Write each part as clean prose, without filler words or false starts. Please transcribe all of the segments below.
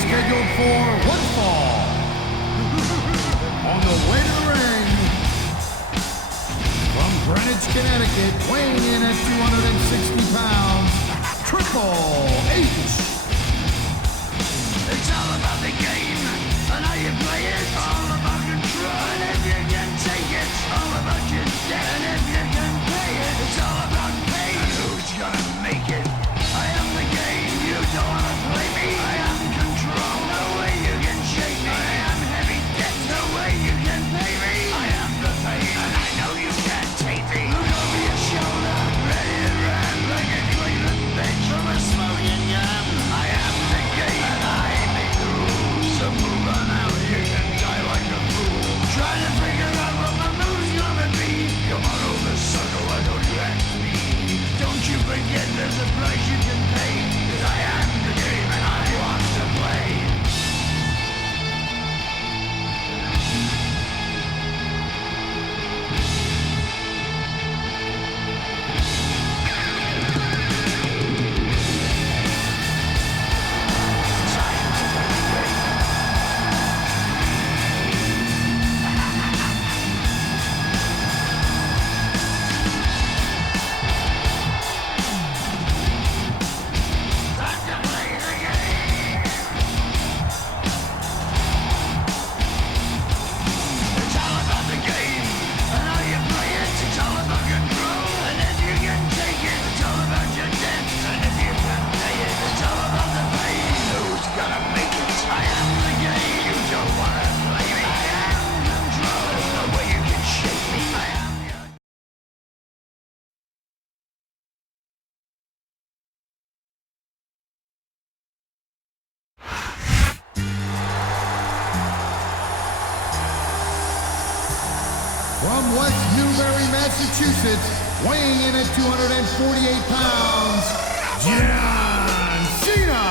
scheduled for one fall. On the way to the ring, from Greenwich, Connecticut, weighing in at 260 pounds, Triple H. It's all about the game, and how you play it. All about control, and if you can take it. All about your debt, and if you can pay it. It's all about pain, and who's gonna make it? I am the game, you don't wanna play me. I am control, no way you can shake me. I am heavy debt, no way you can pay me. I am the pain, and I know you can't take me. Look over your shoulder, ready to run like a Cleveland bitch from a smoking gun. I am the game, and I make the rules. So move on out, you can die like a fool. Trying to figure out what my move's gonna be. Come on over, sucker, why don't you ask me? Don't you forget there's a price you can pay. 'Cause I am the game and I want to play. From West Newbury, Massachusetts, weighing in at 248 pounds, John Cena.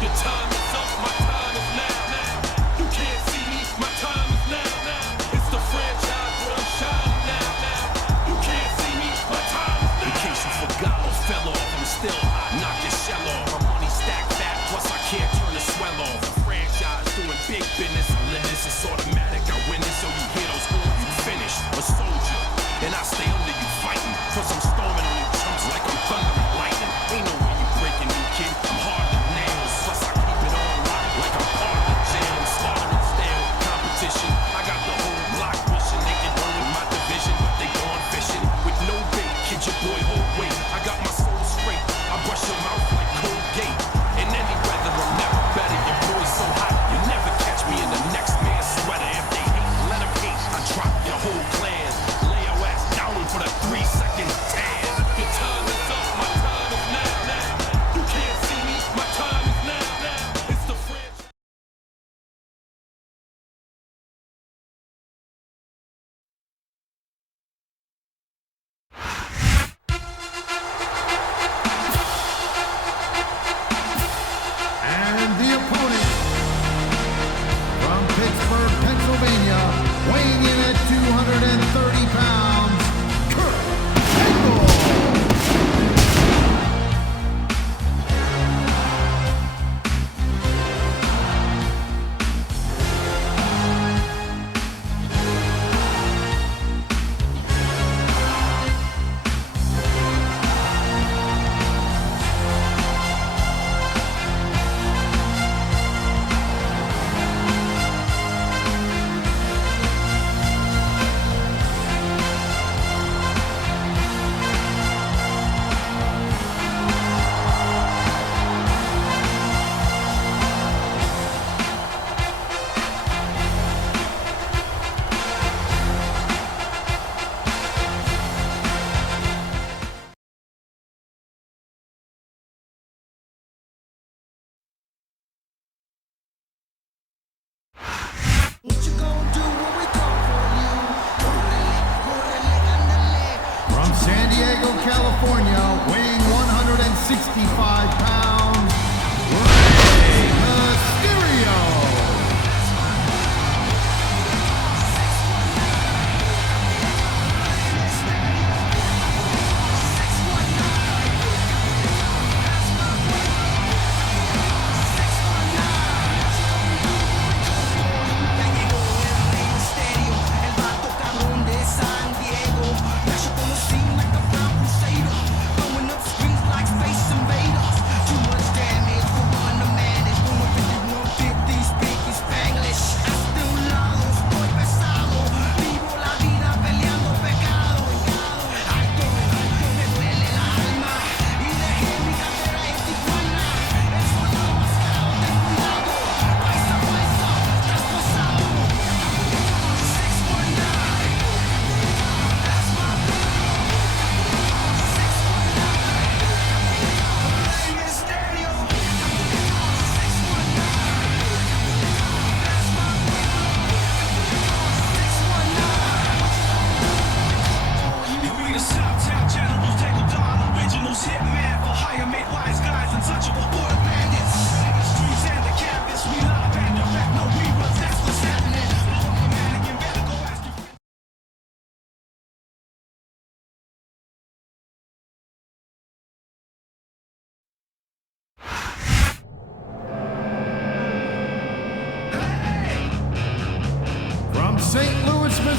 Your time is up, my time is now. You can't see me, my time is now. It's the franchise where I'm shining now. You can't see me, my time is now. In case you forgot or fell off, I'm still hot, knock your shell off. My money stacked fat, plus I can't turn the swell off. The franchise doing big business, limits, it's automatic. I win it, so you hear those horns, you finish. A soldier, and I stay under you fighting. Plus I'm storming on you chumps like I'm thunder and lightning. Ain't no way you breaking me, kid. I'm hard as nails. Plus I keep it on lock like I'm part of the jail. I'm slaughtering stale competition. I got the whole block wishing they can run with my division, but they gone fishing with no bait. Kid, your boy hold weight. I got my soul straight. I brush your mouth like Colgate. In any weather, I'm never better. Your boy's so hot, you never catch me in the next man's sweater. If they hate, let them hate. I drop your whole clan. Lay your ass down for the 3-second tan. Your time is up, my time is now. You can't see me, my time is now. It's the franchise. And the opponent, from Pittsburgh, Pennsylvania, weighing in at 230 pounds, Kurt Angle. What you gonna do when we come for you? From San Diego, California, weighing 165 pounds, Mysterio.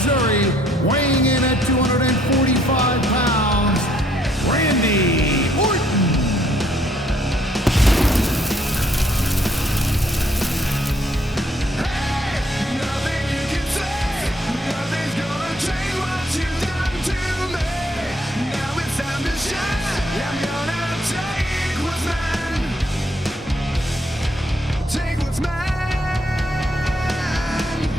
Missouri, weighing in at 245 pounds, Randy Orton. Nothing you can say, nothing's gonna change what you've done to me. Now it's time to shine. I'm gonna take what's mine. Take what's mine.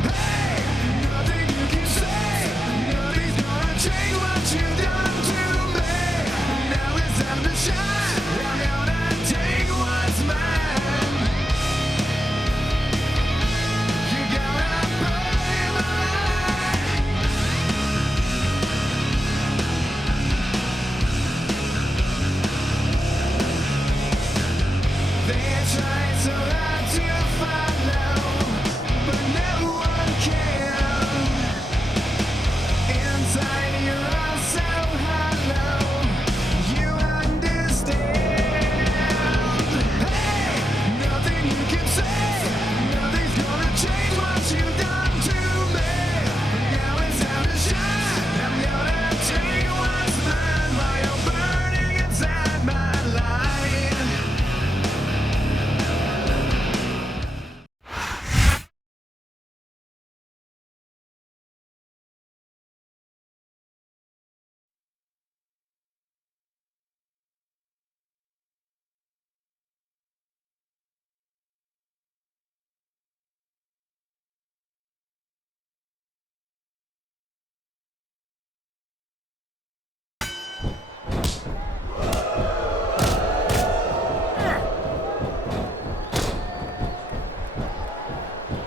Hey, nothing you can say, nothing's gonna change what you've done to me. Now it's time to shine. I'm gonna take what's mine. You gotta pay my They tried so hard to follow, but no one can. Inside you're all so hollow, you understand. Hey, nothing you can say, nothing's gonna change what you've done to me. Now it's time to shine. I'm gonna take what's mine while you're burning inside my life.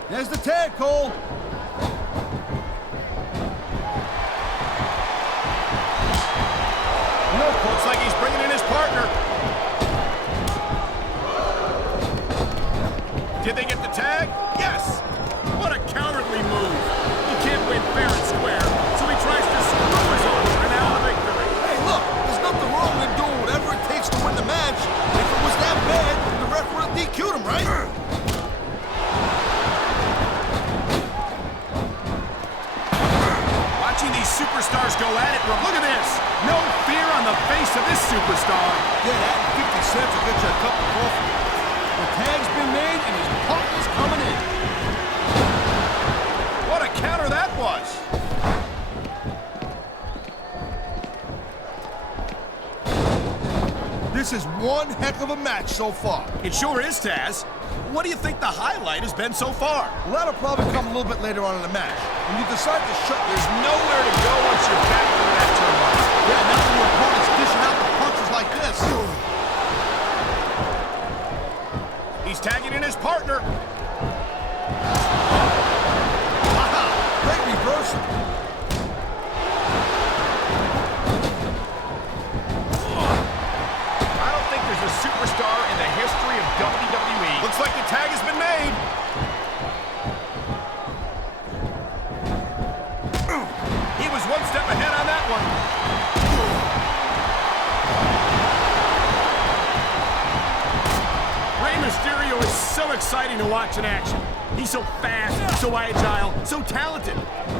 There's the tag, Cole. Looks like he's bringing in his partner. Did they get the tag? Yes! What a cowardly move. He can't win fair and square, so he tries to screw his opponent out of victory. Hey, look, there's nothing wrong with doing whatever it takes to win the match. If it was that bad, the ref would have DQ'd him, right? Watching these superstars go at it, look at this. No fear on the face of this superstar. Yeah, that and 50 cents will get you a cup of coffee. The tag's been made and his partner's coming in. What a counter that was. This is one heck of a match so far. It sure is, Taz. What do you think the highlight has been so far? Well, that'll probably come a little bit later on in the match. When you decide to shut There's nowhere to go once you're back through that turmoil. Yeah, now when your opponent's dishing out the punches like this. He's tagging in his partner. Aha! Great reversal. I don't think there's a superstar in the history of WWE. Looks like the tag has been made. He was one step ahead on that one. Rey Mysterio is so exciting to watch in action. He's so fast, so agile, so talented.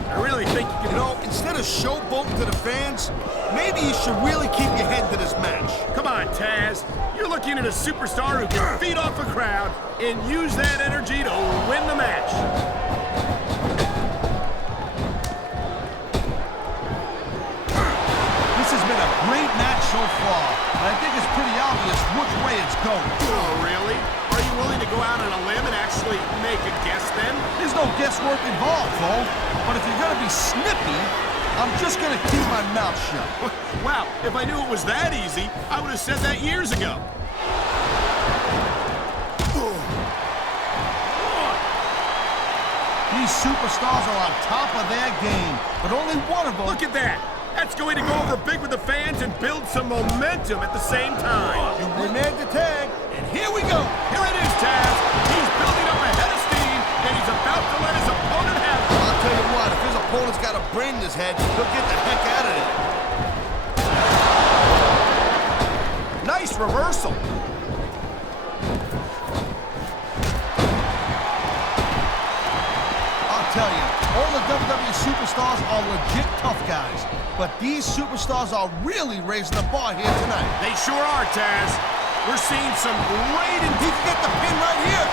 I really think you can... You know, instead of showboating to the fans, maybe you should really keep your head to this match. Come on, Taz. You're looking at a superstar who can feed off a crowd and use that energy to win the match. This has been a great match so far, and I think it's pretty obvious which way it's going. Oh, really? Are you willing to go out on a limb and actually make a guess then? There's no guesswork involved, Cole. But if you're gonna be snippy, I'm just gonna keep my mouth shut. Wow, if I knew it was that easy, I would have said that years ago. These superstars are on top of their game, but only one of them... Look at that. That's going to go over big with the fans and build some momentum at the same time. We made the tag, and here we go. Here it is, Taz. He's building up a head of steam, and he's about to let his opponent have it. I'll tell you what, if his opponent's got a brain in his head, he'll get the heck out of there. Nice reversal. I'll tell you, all the WWE superstars are legit tough guys. But these superstars are really raising the bar here tonight. They sure are, Taz. We're seeing some great... He can get the pin right here.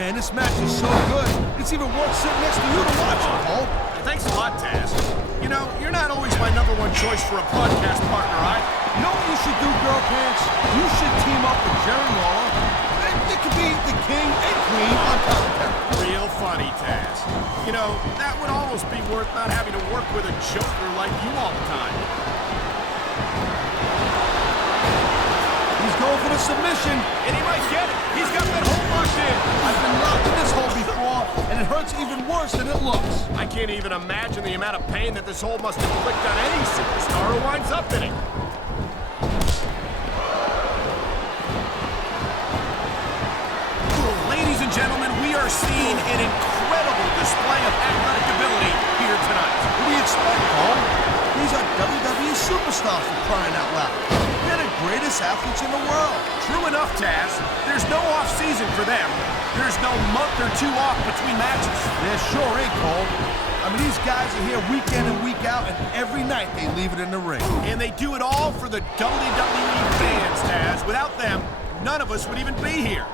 Man, this match is so good. It's even worth sitting next to you to watch it, Cole. Thanks a lot, Taz. You know, you're not always my #1 choice for a broadcast partner, You know what you should do, Girl Pants? You should team up with Jerry Lawler. It could be the king and queen on commentary. Real funny, Taz. You know, that would almost be worth not having to work with a joker like you all the time. He's going for the submission. And he might get it. He's got that hole locked in. I've been locked in this hole before, and it hurts even worse than it looks. I can't even imagine the amount of pain that this hole must inflict on any superstar who winds up in it. Ladies and gentlemen, we are seeing an incredible display of athletic ability here tonight. What do you expect, Cole? These are WWE superstars for crying out loud. They're the greatest athletes in the world. True enough, Taz. There's no off-season for them. There's no month or two off between matches. There sure ain't, Cole. I mean, these guys are here week in and week out, and every night they leave it in the ring. And they do it all for the WWE fans, Taz. Without them, none of us would even be here.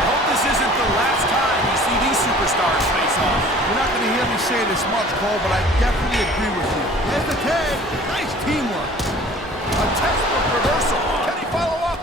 I hope this isn't the last time we see these superstars face off. You're not going to hear me say this much, Cole, but I definitely agree with you. There's the tag. Nice teamwork. A textbook reversal. Can he follow up?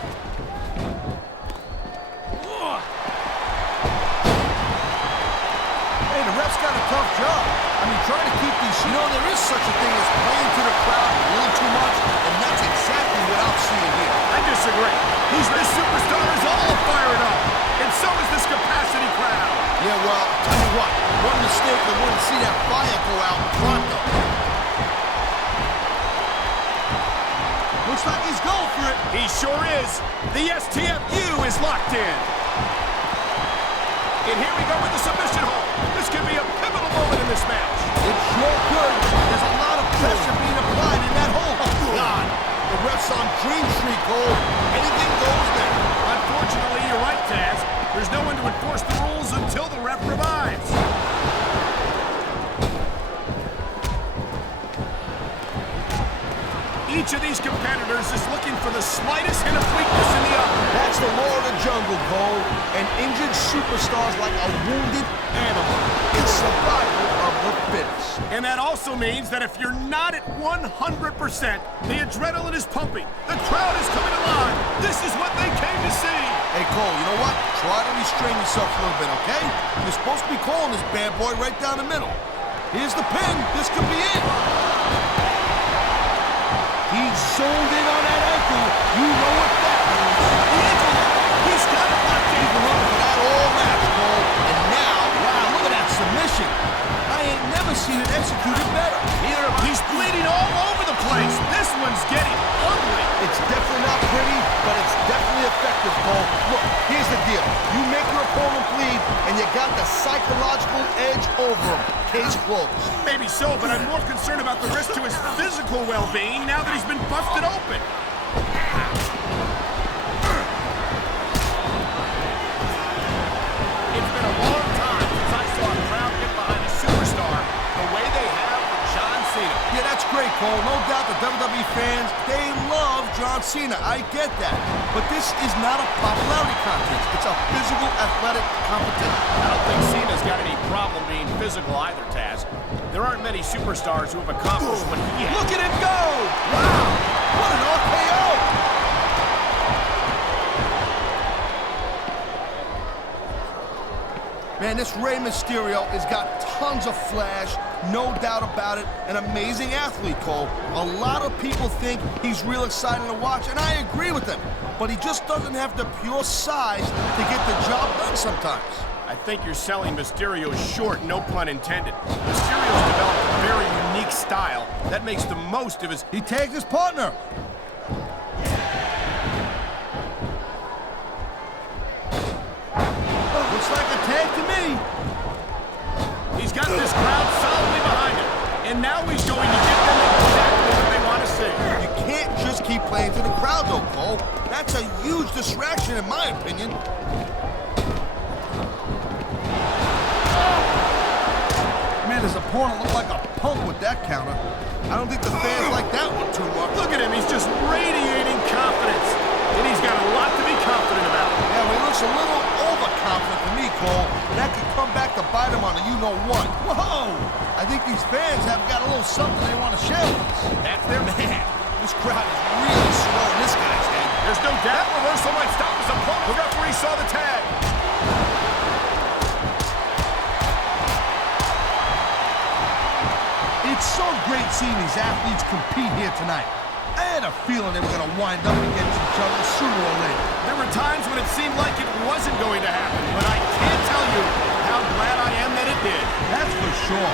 Hey, the ref's got a tough job. I mean, trying to keep these... You know, there is such a thing as playing to the crowd a little too much, and that's exactly what I'm seeing here. I disagree. This superstar is all fired up. And so is this capacity crowd. Yeah, well, tell you what, one mistake and wouldn't see that fire go out pronto. Looks like he's going for it. He sure is. The STFU is locked in. And here we go with the submission hold. This could be a pivotal moment in this match. It sure could. There's a lot of pressure being applied in that hole. Oh, God. The ref's on Dream Street, Cole. Anything goes there. Unfortunately, you're right, Taz. There's no one to enforce the rules until the ref revives. Each of these competitors is looking for the slightest hint of weakness in the other. That's the law of the jungle, Cole. An injured superstar's like a wounded animal. It's survival of the fittest. And that also means that if you're not at 100%, the adrenaline is pumping, the crowd is coming alive. This is what they came to see. Hey, Cole, you know what? Try to restrain yourself a little bit, okay? You're supposed to be calling this bad boy right down the middle. Here's the pin. This could be it. He's zoned in on that ankle. You know what that means. The ankle lock. He's got it locked in. He's been looking for that all match, Cole. And now, wow, look at that submission. I ain't never seen it executed better. He's bleeding all over the place. This one's getting ugly. It's definitely not pretty, but it's definitely effective, Cole. Look, here's the deal. You make your opponent bleed, and you got the psychological edge over him. Case closed. Maybe so, but I'm more concerned about the risk to his physical well-being now that he's been busted open. It's been a long time since I saw a crowd get behind a superstar the way they have with John Cena. Yeah, that's great, Cole. No doubt the WWE fans, they love John Cena. I get that. But this is not a popularity contest. It's a physical, athletic competition. I don't think Cena's got any problem being physical either, Taz. There aren't many superstars who have accomplished what he has. Look at him go! Wow! What an RKO! Man, this Rey Mysterio has got tons of flash, no doubt about it. An amazing athlete, Cole. A lot of people think he's real exciting to watch, and I agree with them. But he just doesn't have the pure size to get the job done sometimes. I think you're selling Mysterio short, no pun intended. Mysterio's developed a very unique style that makes the most of his... He tagged his partner. Looks like a tag to me. He's got this crowd solidly behind him. And now he's going to give them exactly what they crowd, though, Cole. That's a huge distraction, in my opinion. Man, his opponent looked like a punk with that counter. I don't think the fans like that one too much. Look at him, he's just radiating confidence. And he's got a lot to be confident about. Yeah, well, he looks a little overconfident to me, Cole. That could come back to bite him on a you-know-what. Whoa! I think these fans have got a little something they want to share with us. That's their man. This crowd is really swelling this guy's head. There's no doubt reversal might stop his opponent. The referee saw the tag. It's so great seeing these athletes compete here tonight. I had a feeling they were going to wind up against each other sooner or later. There were times when it seemed like it wasn't going to happen, but I can't tell you how glad I am that it did. That's for sure.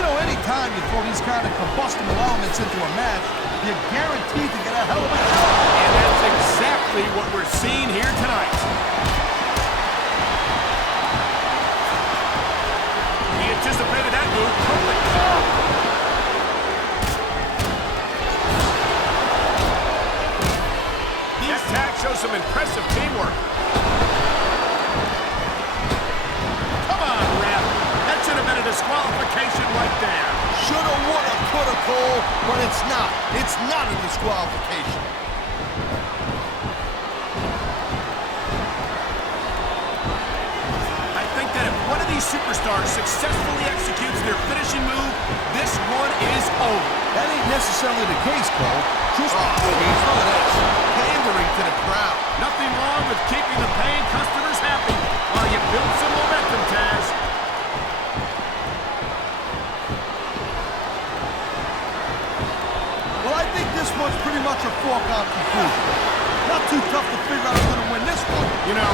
You know, anytime you throw these kind of combustible elements into a match, you're guaranteed to get a hell of a show. And that's exactly what we're seeing here tonight. He anticipated that move perfectly. That tag shows some impressive teamwork. Come on, ref. That should have been a disqualification right there. Shoulda, woulda, coulda, Cole, but it's not. It's not a disqualification. I think that if one of these superstars successfully executes their finishing move, this one is over. That ain't necessarily the case, Cole. Just look at this. Pandering to the crowd. Nothing wrong with keeping the paying customers happy while you build some momentum, Taz. Well, I think this one's pretty much a foregone conclusion. Not too tough to figure out who's going to win this one. You know,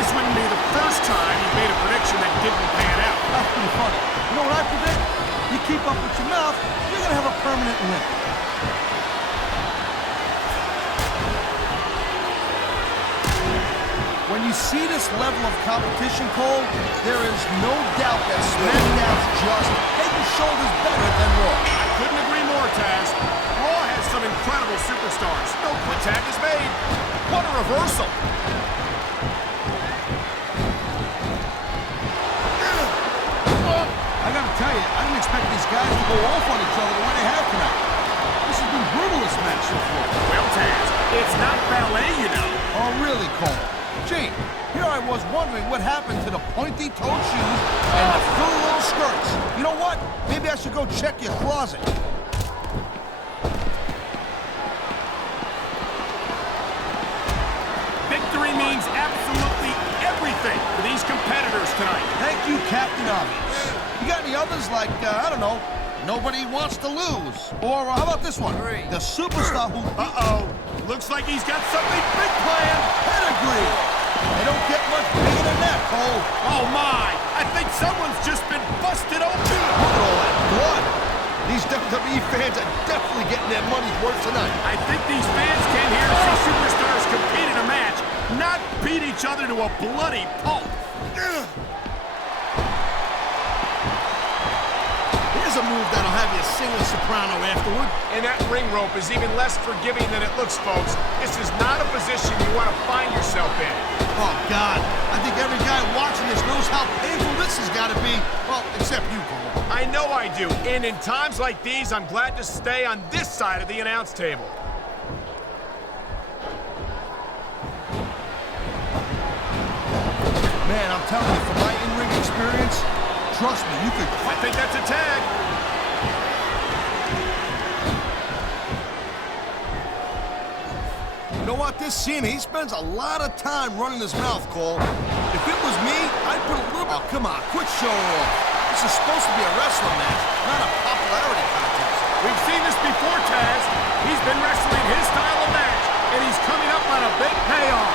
this wouldn't be the first time you made a prediction that didn't pan out. That's pretty funny. You know what I predict? You keep up with your mouth, you're going to have a permanent limp. When you see this level of competition, Cole, there is no doubt that SmackDown's just head and shoulders better than Raw. I couldn't agree more, Taz. Raw has some incredible superstars. No quit tag is made. What a reversal. I gotta tell you, I didn't expect these guys to go off on each other the way they have tonight. This has been brutal, this match so far. Well, Taz, it's not ballet, you know. Oh, really, Cole? Gee, here I was wondering what happened to the pointy-toed shoes and the frilly little skirts. You know what? Maybe I should go check your closet. Victory means absolutely everything for these competitors tonight. Thank you, Captain Obvious. You got any others like, I don't know, nobody wants to lose? Or how about this one? The superstar who... Uh-oh. Looks like he's got something big planned. Pedigree. They don't get much bigger than that, Cole. Oh, my. I think someone's just been busted open. Look at all that blood. These WWE fans are definitely getting their money's worth tonight. I think these fans came here to see superstars compete in a match, not beat each other to a bloody pulp. Here's a move that'll have you sing a soprano afterward. And that ring rope is even less forgiving than it looks, folks. This is not a position you want to find yourself in. Oh, God. I think every guy watching this knows how painful this has got to be. Well, except you, Cole. I know I do. And in times like these, I'm glad to stay on this side of the announce table. Man, I'm telling you, from my in-ring experience, trust me, you could... I think that's a tag. You know what? This Cena, he spends a lot of time running his mouth, Cole. If it was me, I'd put a little... Oh, come on, quit showing off. This is supposed to be a wrestling match, not a popularity contest. We've seen this before, Taz. He's been wrestling his style of match, and he's coming up on a big payoff.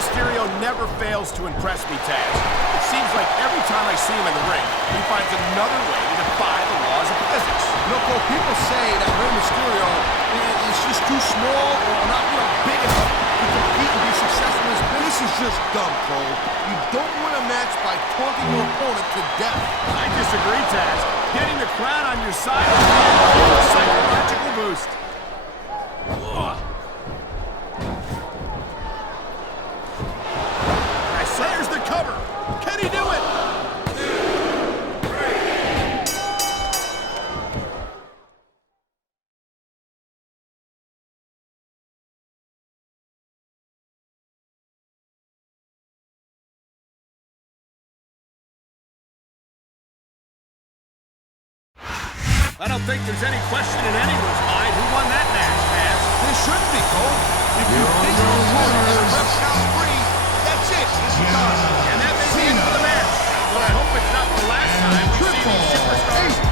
Mysterio never fails to impress me, Taz. It seems like every time I see him in the ring, he finds another way to defy the laws of physics. You know, Cole, people say that Rey Mysterio is just too small or not big enough to compete and be successful in this business. is just dumb, Cole. You don't win a match by taunting your opponent to death. I disagree, Taz. Getting the crowd on your side is a psychological boost. There's the cover. Can he do it? I don't think there's any question in anyone's mind who won that match, Taz. There shouldn't be, Cole. If you think your opponent is a ref count free, that's it. It's done. And that may be it for the match. But I hope it's not the last time we see these superstars